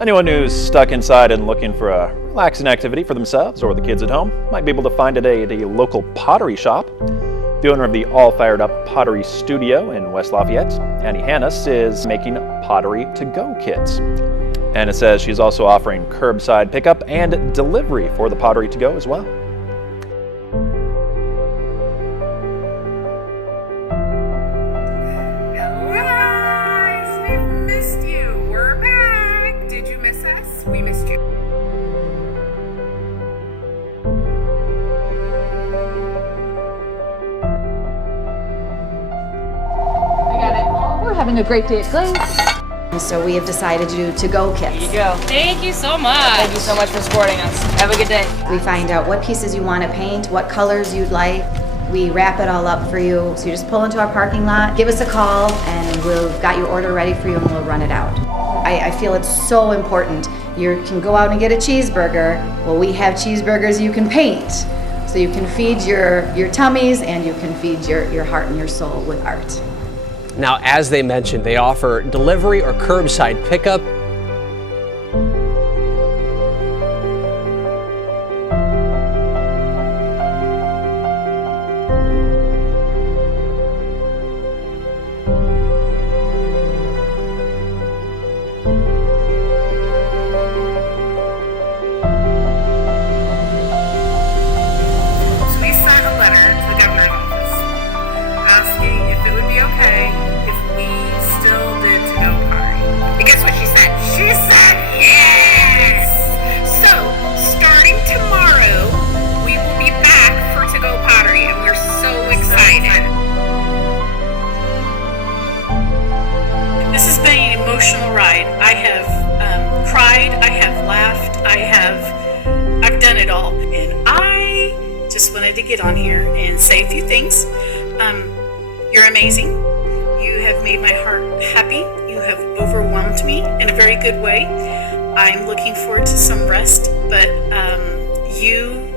Anyone who's stuck inside and looking for a relaxing activity for themselves or the kids at home might be able to find it at a local pottery shop. The owner of the All Fired Up Pottery Studio in West Lafayette, Annie Hannes, is making pottery to-go kits. And it says she's also offering curbside pickup and delivery for the pottery to-go as well. Hello guys, we've missed you. We're back. Did you miss us? We missed you. We're having a great day at Gare. So we have decided to do to-go kits. There you go. Thank you so much. Thank you so much for supporting us. Have a good day. We find out what pieces you want to paint, what colors you'd like. We wrap it all up for you. So you just pull into our parking lot, give us a call, and we've got your order ready for you and we'll run it out. I feel it's so important. You can go out and get a cheeseburger. Well, we have cheeseburgers you can paint. So you can feed your tummies and you can feed your heart and your soul with art. Now, as they mentioned, they offer delivery or curbside pickup. So we sent a letter to the governor's office asking if it would be okay if we still did to-go pottery. And guess what she said? She said yes! So, starting tomorrow, we will be back for to-go pottery, and we're so excited. This has been an emotional ride. I have cried, I have laughed, I've done it all. And I just wanted to get on here and say a few things. You're amazing. You have made my heart happy. You have overwhelmed me in a very good way. I'm looking forward to some rest, but you